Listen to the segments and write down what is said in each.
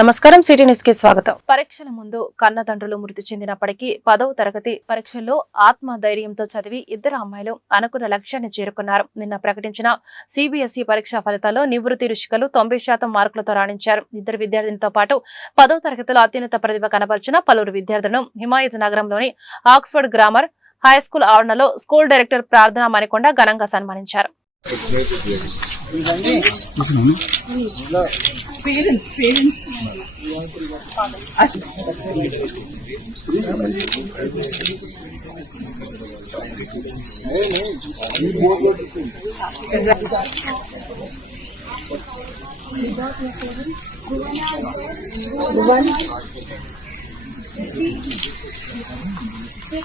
నమస్కారం సిటీ న్యూస్కి స్వాగతం. పరీక్షల ముందు కన్నతండ్రులు మృతి చెందినప్పటికీ పదవ తరగతి పరీక్షల్లో ఆత్మ ధైర్యంతో చదివి ఇద్దరు అమ్మాయిలు అనుకున్న లక్ష్యాన్ని చేరుకున్నారు. నిన్న ప్రకటించిన సిబిఎస్ఈ పరీక్షా ఫలితాల్లో నివృత్తి ఋషికలు తొంభై శాతం మార్కులతో రాణించారు. ఇద్దరు విద్యార్థులతో పాటు పదవ తరగతిలో అత్యున్నత ప్రతిభ కనబర్చిన పలువురు విద్యార్థులను హిమాయత్ నగరంలోని ఆక్స్ఫర్డ్ గ్రామర్ హై స్కూల్ ఆవరణలో స్కూల్ డైరెక్టర్ ప్రార్థన మణికొండ ఘనంగా సన్మానించారు. parents parents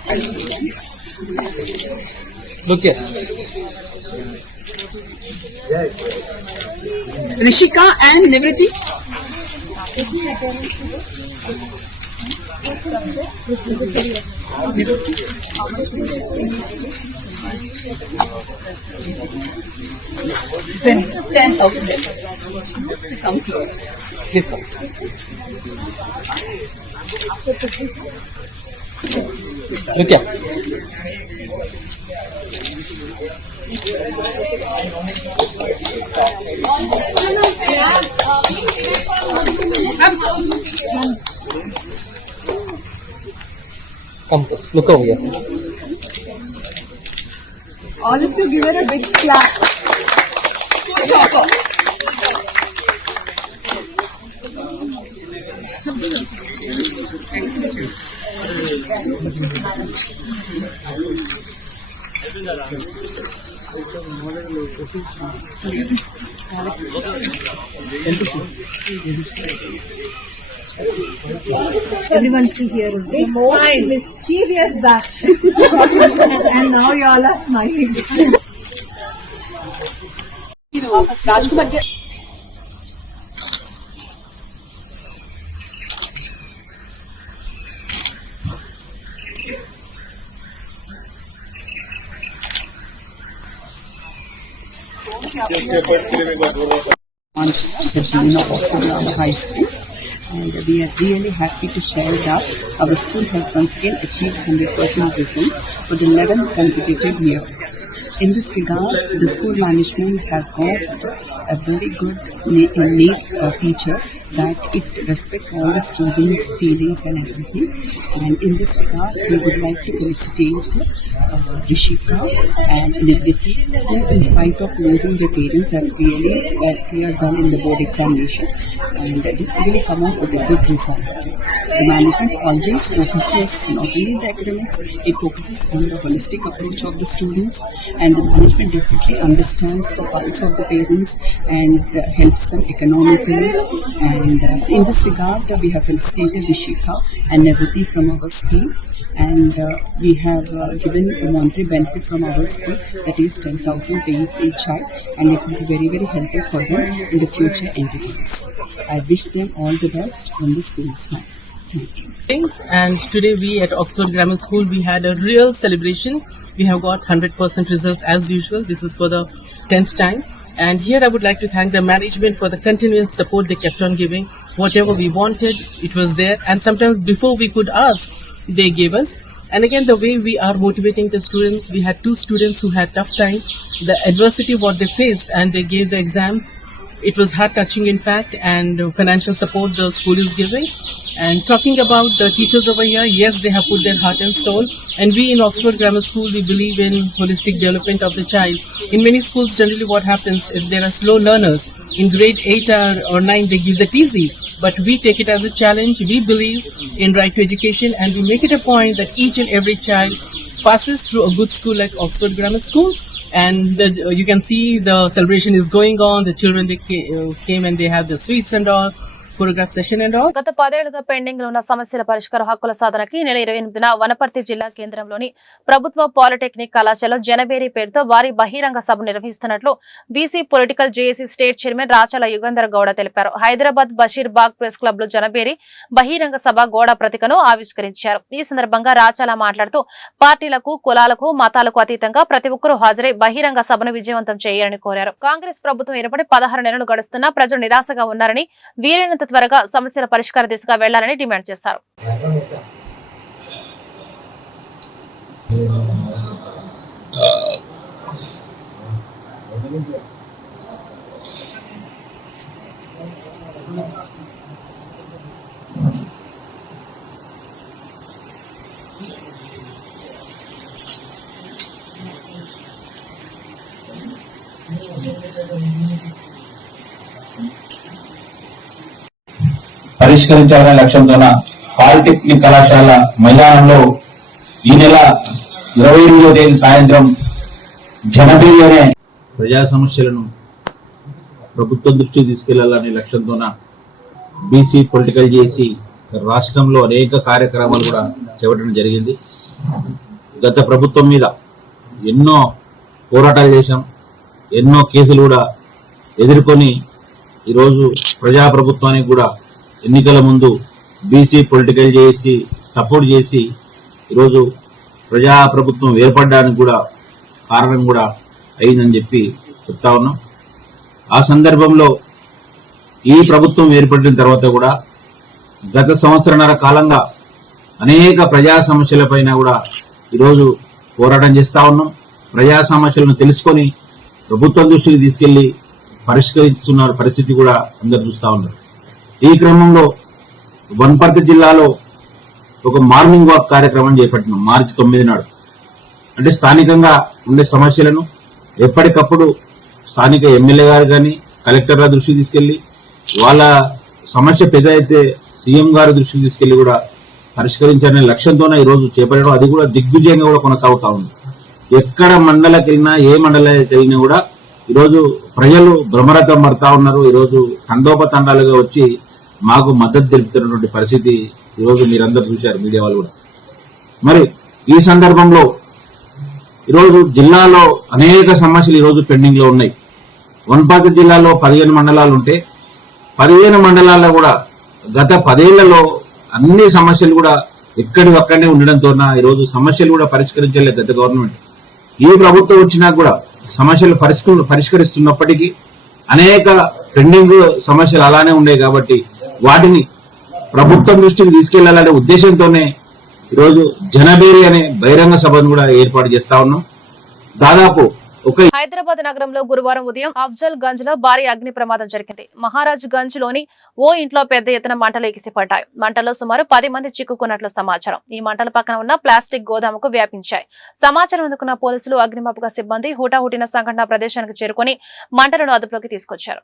Thank. Look here. Rishika and Nivriti. Ten. Ten. Okay. Come close. Please come. Look here. Close. Look over here. All of you give her a big clap. Topper. Everyone see here. Big smile. Mischievous batch. and now you all are smiling. Rajkumar ji- the High School. And we are really happy to share that our school has once again achieved 100% result for the 11th consecutive year. In this regard, the school management has got a very good na- uh, uh, feature that it respects all the students' feelings and everything. And in this regard, we would like to felicitate uh, Rishika and Nivriti, who, in spite of losing their parents, have really uh, well in the board examination and they really come out with a good result. The management always focuses not only the academics, it focuses on the holistic approach of the students, and the management definitely understands the pulse of the parents and uh, helps them economically. And uh, in this regard, uh, we have felicitated Rishika and Nevriti from our school and uh, we have uh, given a monetary benefit from our school that is 10,000 per each child and it will be very very helpful for them in the future endeavors. I wish them all the best on the school side. Things and today we at Oxford Grammar School we had a real celebration. We have got 100% results as usual. This is for the 10th time. And here I would like to thank the management for the continuous support they kept on giving. Whatever we wanted, it was there. And sometimes before we could ask, they gave us. And again, the way we are motivating the students, we had two students who had tough time. The adversity what they faced and they gave the exams. It was heart touching, in fact, and financial support the school is giving. And talking about the teachers over here, yes, they have put their heart and soul. And we in Oxford Grammar School, we believe in holistic development of the child. In many schools, generally what happens, if there are slow learners, in grade 8 or, or 9, they give the TZ. But we take it as a challenge. We believe in right to education and we make it a point that each and every child passes through a good school like Oxford Grammar School. And the, you can see the celebration is going on. The children they ca- uh, came and they had the sweets and all, choreograph గత పదేళ్ళుగా పెండింగ్లో ఉన్న సమస్యల పరిష్కార హక్కుల సాధనకి నెల ఇరవై ఎనిమిదిన వనపర్తి జిల్లా కేంద్రంలోని ప్రభుత్వ పాలిటెక్నిక్ కళాశాల జనబేరి పేరుతో వారి బహిరంగ సభ నిర్వహిస్తున్నట్లు BC political JAC state chairman Rachala Yugandhar Gowda తెలిపారు. హైదరాబాద్ బషీర్ బాగ్ ప్రెస్ క్లబ్లో జనబేరి బహిరంగ సభ గోడ ప్రతికను ఆవిష్కరించారు. ఈ సందర్భంగా రాచాల మాట్లాడుతూ పార్టీలకు కులాలకు మతాలకు అతీతంగా ప్రతి ఒక్కరూ హాజరై బహిరంగ సభను విజయవంతం చేయాలని కోరారు. కాంగ్రెస్ ప్రభుత్వం ఏర్పడి పదహారు నెలలు గడుస్తున్నా ప్రజలు నిరాశగా ఉన్నారని వీలైనంత త్వరగా సమస్యల పరిష్కార దిశగా వెళ్ళాలని డిమాండ్ చేశారు. పరిష్కరించాలనే లక్ష్యంతోన పాలిటెక్నిక్ కళాశాల మైదానంలో ఈ నెల ఇరవై ఎనిమిదో తేదీ సాయంత్రం జనబేరి అనే ప్రజా సమస్యలను ప్రభుత్వం దృష్టికి తీసుకెళ్ళాలనే లక్ష్యంతోన బీసీ పొలిటికల్ చేసి రాష్ట్రంలో అనేక కార్యక్రమాలు కూడా చేపట్టడం జరిగింది. గత ప్రభుత్వం మీద ఎన్నో పోరాటాలు చేశాం. ఎన్నో కేసులు కూడా ఎదుర్కొని ఈరోజు ప్రజాప్రభుత్వానికి కూడా ఎన్నికల ముందు బీసీ పొలిటికల్ చేసి సపోర్ట్ చేసి ఈరోజు ప్రజాప్రభుత్వం ఏర్పడడానికి కూడా కారణం కూడా అయిందని చెప్పి చెప్తా ఉన్నాం. ఆ సందర్భంలో ఈ ప్రభుత్వం ఏర్పడిన తర్వాత కూడా గత సంవత్సరన్నర కాలంగా అనేక ప్రజా సమస్యలపైన కూడా ఈరోజు పోరాటం చేస్తూ ఉన్నాం. ప్రజా సమస్యలను తెలుసుకొని ప్రభుత్వం దృష్టికి తీసుకెళ్ళి పరిష్కరిస్తున్న పరిస్థితి కూడా అందరు చూస్తా ఉన్నారు. ఈ క్రమంలో వనపర్తి జిల్లాలో ఒక మార్నింగ్ వాక్ కార్యక్రమం చేపట్టినాం మార్చి తొమ్మిది నాడు. అంటే స్థానికంగా ఉండే సమస్యలను ఎప్పటికప్పుడు స్థానిక ఎమ్మెల్యే గారు కానీ కలెక్టర్ల దృష్టికి తీసుకెళ్ళి వాళ్ళ సమస్య పెద్ద అయితే సీఎం గారి దృష్టికి తీసుకెళ్ళి కూడా పరిష్కరించాలనే లక్ష్యంతోనే ఈరోజు చేపట్టడం. అది కూడా దిగ్విజయంగా కూడా కొనసాగుతా ఉంది. ఎక్కడ మండలకి వెళ్ళినా ఏ మండలకి వెళ్ళినా కూడా ఈరోజు ప్రజలు భ్రమరథం పడతా ఉన్నారు. ఈరోజు తండోపతండాలుగా వచ్చి మాకు మద్దతు తెలుపుతున్నటువంటి పరిస్థితి ఈరోజు మీరందరూ చూశారు మీడియా వాళ్ళు కూడా. మరి ఈ సందర్భంలో ఈరోజు జిల్లాలో అనేక సమస్యలు ఈరోజు పెండింగ్లో ఉన్నాయి. వనపర్తి జిల్లాలో పదిహేను మండలాలు ఉంటే పదిహేను మండలాల్లో కూడా గత పదేళ్ళలో అన్ని సమస్యలు కూడా ఎక్కడి ఒక్కడే ఉండడంతో ఈరోజు సమస్యలు కూడా పరిష్కరించలేదు గత గవర్నమెంట్. ఈ ప్రభుత్వం వచ్చినా కూడా సమస్యలు పరిష్కరి పరిష్కరిస్తున్నప్పటికీ అనేక పెండింగ్ సమస్యలు అలానే ఉన్నాయి కాబట్టి వాటిని ప్రభుత్వం దృష్టికి తీసుకెళ్ళాలనే ఉద్దేశంతోనే ఈరోజు జనబేరి అనే బహిరంగ సభను కూడా ఏర్పాటు చేస్తా ఉన్నాం. దాదాపు హైదరాబాద్ నగరంలో గురువారం ఉదయం అఫ్జల్ గంజ్లో భారీ అగ్ని ప్రమాదం జరిగింది. మహారాజ్ గంజ్లోని ఓ ఇంట్లో పెద్ద ఎత్తున మంటలు ఎగిసిపడ్డాయి. మంటల్లో సుమారు పది మంది చిక్కుకున్నట్లు సమాచారం. ఈ మంటల పక్కన ఉన్న ప్లాస్టిక్ గోదాముకు వ్యాపించాయి. సమాచారం అందుకున్న పోలీసులు అగ్నిమాపక సిబ్బంది హుటాహుటిన సంఘటన ప్రదేశానికి చేరుకుని మంటలను అదుపులోకి తీసుకొచ్చారు.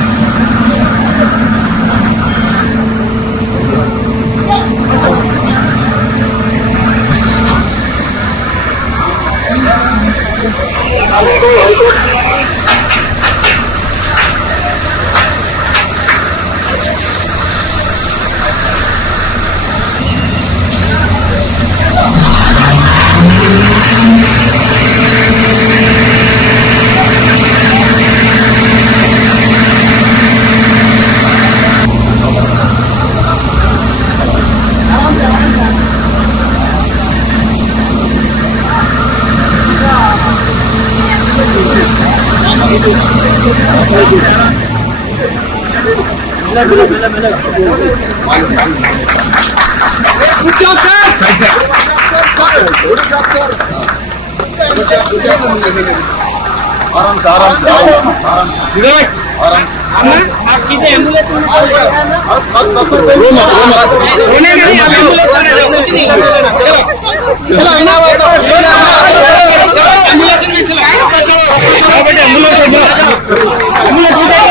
అమ్ములో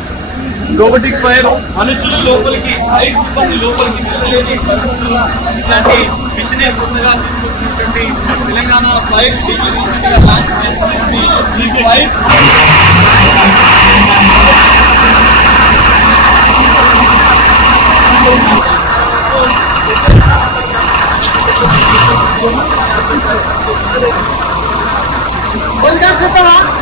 రోబోటిక్ ఫైర్ మనుషులు లోపలికి ఫైర్ సిబ్బంది లోపలికి వెళ్ళలేని పరిస్థితుల్లో ఇట్లాంటి మిషన్ కొత్తగా తీసుకొచ్చినటువంటి తెలంగాణ ఫైర్ లాంచ్ చేసినటువంటి ఈ ఫైర్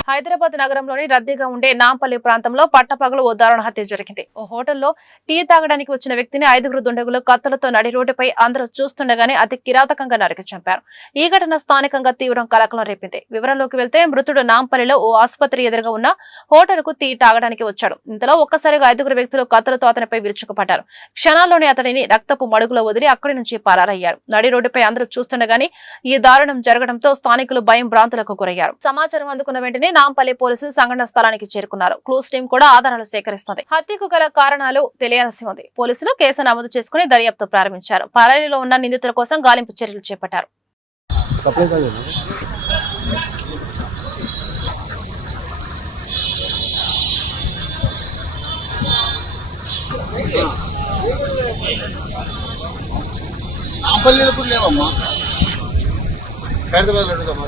హైదరాబాద్ నగరంలోని రద్దీగా ఉండే నాంపల్లి ప్రాంతంలో పట్టపగలు ఓ దారుణ హత్య జరిగింది. ఓ హోటల్లో టీ తాగడానికి వచ్చిన వ్యక్తిని ఐదుగురు దుండగులు కత్తులతో నడి రోడ్డుపై అందరూ చూస్తుండగానే అతి కిరాతకంగా నరికి చంపారు. ఈ ఘటన స్థానికంగా తీవ్రం కలకలం రేపింది. వివరాల్లోకి వెళ్తే మృతుడు నాంపల్లిలో ఓ ఆసుపత్రి ఎదురుగా ఉన్న హోటల్కు టీ తాగడానికి వచ్చాడు. ఇంతలో ఒక్కసారిగా ఐదుగురు వ్యక్తులు కత్తులతో అతనిపై విరుచుకుపడ్డారు. క్షణాల్లోనే అతడిని రక్తపు మడుగులో వదిలి అక్కడి నుంచి పరారయ్యారు. నడి రోడ్డుపై అందరూ చూస్తుండగానే ఈ దారుణం జరగడంతో స్థానికులు భయం భ్రాంతులకు గురయ్యారు. సమాచారం అందుకున్న వెంటనే నాంపల్లి పోలీసులు సంఘటన స్థలానికి చేరుకున్నారు. క్లూస్ టీం కూడా ఆధారాలు సేకరిస్తుంది. హత్యకు గల కారణాలు తెలియాల్సి ఉంది. పోలీసులు కేసు నమోదు చేసుకుని దర్యాప్తు ప్రారంభించారు. పరారీలో ఉన్న నిందితుల కోసం గాలింపు చర్యలు చేపట్టారు. నాంపల్లిలో కూడా లేవమ్మా. హైదరాబాద్ అడుగుదామా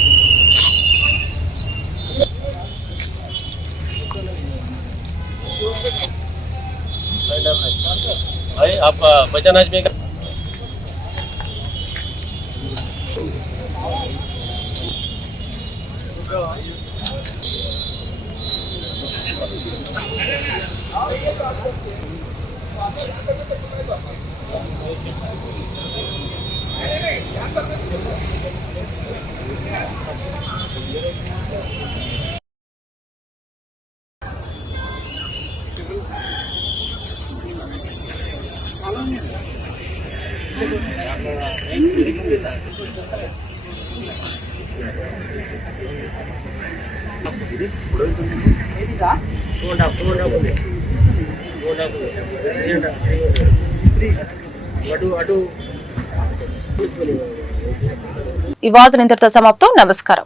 आप वज़न आजमेगा ఈ వాదన ఇంతటితో సమాప్తం. నమస్కారం.